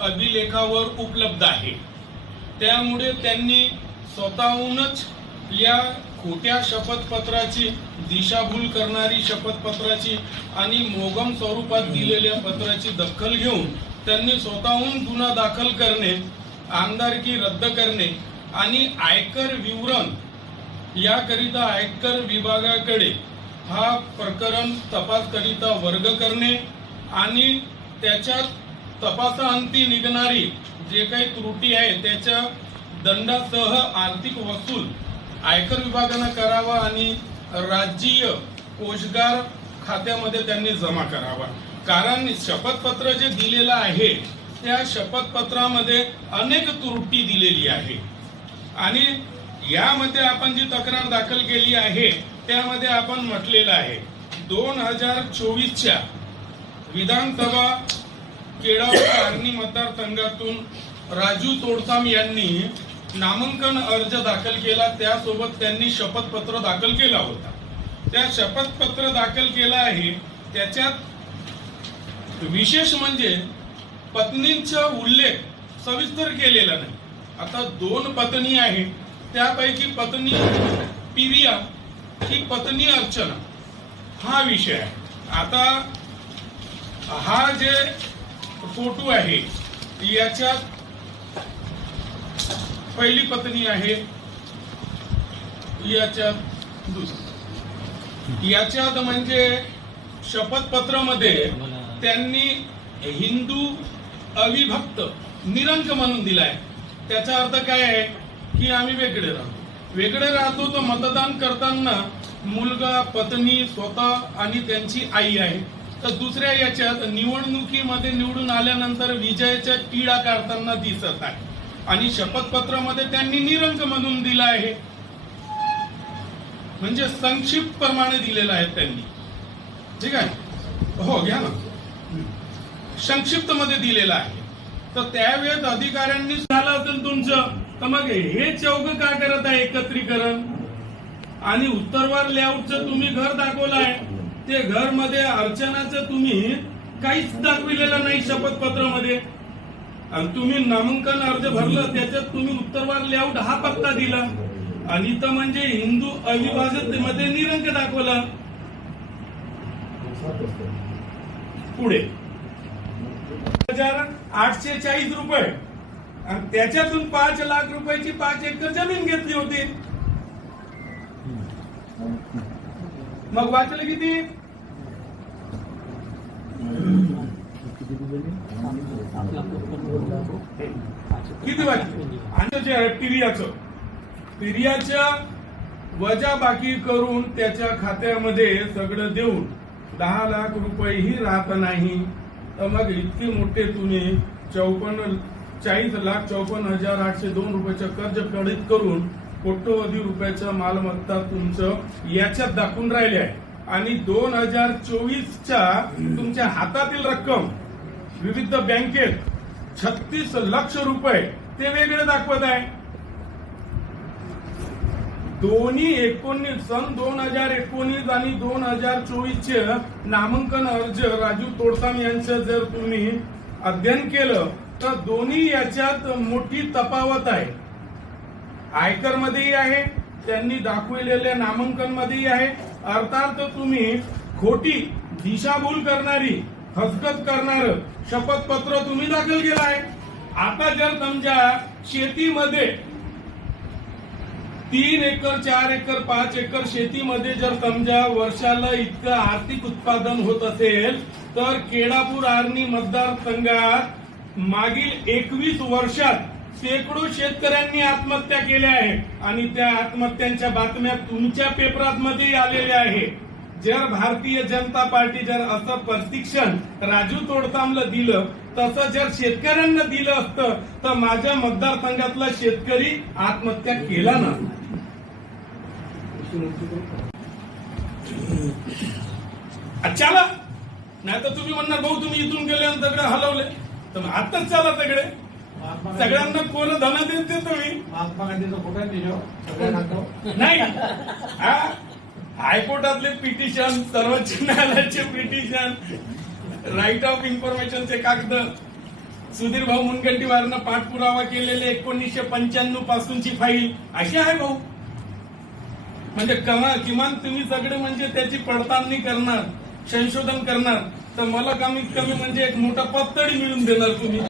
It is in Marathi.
अभिलेखावर उपलब्ध आहे. त्यामुळे त्यांनी स्वतःहूनच या खोट्या शपथपत्राची दिशाभूल करणारी शपथपत्राची आणि मोगम स्वरूपात दिलेल्या पत्राची दखल घेऊन त्यांनी स्वतःहून गुन्हा दाखल करणे आमदारकी रद्द करणे आणि आयकर विवरण याकरिता आयकर विभागाकडे हा प्रकरण तपासकरिता वर्ग करणे आणि त्याच्यात तपासाअंती निघणारी जे काही त्रुटी आहे त्याच्या दंडासह आर्थिक वसूल आयकर विभागानं करावा आणि राज्यीय कोषगार खात्यामध्ये त्यांनी जमा करावा. कारण शपथपत्र जे दिलेलं आहे त्या शपथपत्रामध्ये अनेक त्रुटी दिलेली आहे. आणि यामध्ये आपण जी तक्रार दाखल केली आहे त्यामध्ये आपण म्हटलेलं आहे दोन हजार चोवीसच्या विधानसभा केळाव आर्णी मतदारसंघातून राजू तोडसाम यांनी नामांकन अर्ज दाखल केला. त्यासोबत त्यांनी शपथपत्र दाखल केला होता. त्या शपथपत्र दाखल केला आहे. त्याच्यात विशेष म्हणजे पत्नींचा उल्लेख सविस्तर केलेला नाही. आता दोन पत्नी आहेत. त्यापैकी पत्नी पिरिया ही पत्नी अर्चना. हा विषय आहे. आता हा जे फोटो आहे याच्यात पहिली पत्नी आहे याच्यात दुसरी. याच्यात म्हणजे शपथपत्रामध्ये त्यांनी हिंदू अविभक्त निरंक म्हणून दिलाय. त्याचा अर्थ काय आहे? की आम्ही वेगळे राहतो. वेगळे राहतो तर मतदान करताना मुलगा पत्नी स्वतः आणि त्यांची आई आहे. तर दुसऱ्या याच्यात निवडणुकीमध्ये निवडून आल्यानंतर विजयाच्या टिळा काढताना दिसत आहे. आणि शपथपत्रामध्ये त्यांनी निरंक म्हणून दिला आहे. म्हणजे संक्षिप्त प्रमाणे दिलेलं आहे त्यांनी. ठीक आहे? हो घ्या ना. संक्षिप्त मध्ये दिलेलं आहे. तर त्यावेळेस अधिकाऱ्यांनी झालं असेल तुमचं तर मग हे चौक का करत आहे एकत्रीकरण? आणि उत्तरवार लेआउटचं तुम्ही घर दाखवलं आहे. ते घरमध्ये अर्चनाचं तुम्ही काहीच दाखविलेलं नाही शपथपत्रामध्ये. आणि तुम्ही नामांकन अर्ज भरलं त्याच्यात तुम्ही उत्तरवार लेआउट हा पत्ता दिला. आणि तर म्हणजे हिंदू अविभाजतेमध्ये निरंक दाखवला. पुढे. हजार आठशे चाळीस रुपये. आणि त्याच्यातून पाच लाख रुपयाची पाच एकर जमीन घेतली होती. मग वाचलं किती? किती वाचले? आणि जे आहे पिरियाचं. पिरियाच्या वजा बाकी करून त्याच्या खात्यामध्ये सगळं देऊन दहा लाख रुपयेही राहत नाही. तर मग इतके मोठे तुम्ही चौपन्न चाळीस लाख चौपन्न हजार आठशे दोन रुपयाचं कर्ज कडित करून कोट्यवधी रुपयाचं मालमत्ता तुमचं याच्यात दाखवून राहिले आहे. आणि दोन हजार चोवीसच्या तुमच्या हातातील रक्कम विविध बँकेत छत्तीस लक्ष रुपये ते वेगळे दाखवत आहे. दोन्ही एकोणीस सन दोन हजार एकोणीस आणि दोन हजार चोवीसचे नामांकन अर्ज राजू तोडसाम यांचं जर तुम्ही अध्ययन केलं तर दोन्ही याच्यात मोठी तफावत आहे. आयकर मध्येही आहे त्यांनी दाखविलेल्या नामांकन मध्येही आहे. अर्थात तुम्ही खोटी दिशाभूल करणारी हसकत करणार शपथपत्र तुम्ही दाखल केलं आहे. आता जर तुमच्या शेतीमध्ये तीन एकर चार एकर पाच एकर शेतीमध्ये जर समजा वर्षाला इतकं आर्थिक उत्पादन होत असेल तर केळापूर आर्णी मतदारसंघात मागील एकवीस वर्षात शेकडो शेतकऱ्यांनी आत्महत्या केल्या आहेत आणि त्या आत्महत्यांच्या बातम्या तुमच्या पेपरात आलेल्या आहेत. जर भारतीय जनता पार्टी जर असं प्रशिक्षण राजू तोडतामला दिलं तसं जर शेतकऱ्यांना दिलं असतं तर माझ्या मतदारसंघातला शेतकरी आत्महत्या केला नसता चला. नाही तर तुम्ही म्हणणार भाऊ तुम्ही इथून गेले आणि दगडे हलवले तर आताच चला दगडे सगळ्यांना कोण धन देते तुम्ही? महात्मा गांधीचा सगळ्या टाकतो नाही. हा? हायकोर्टातले पिटिशन सर्वोच्च न्यायालयाचे पिटिशन राईट ऑफ इन्फॉर्मेशनचे कागद. सुधीर भाऊ मुनगंटीवारनं पाठपुरावा केलेले एकोणीसशे पंच्याण्णव पासूनची फाईल अशी आहे भाऊ. म्हणजे कमा किमान तुम्ही सगळे म्हणजे त्याची पडताळणी करणार संशोधन करणार. तर मला कमीत कमी म्हणजे एक मोठा पत्तडी मिळून देणार तुम्ही.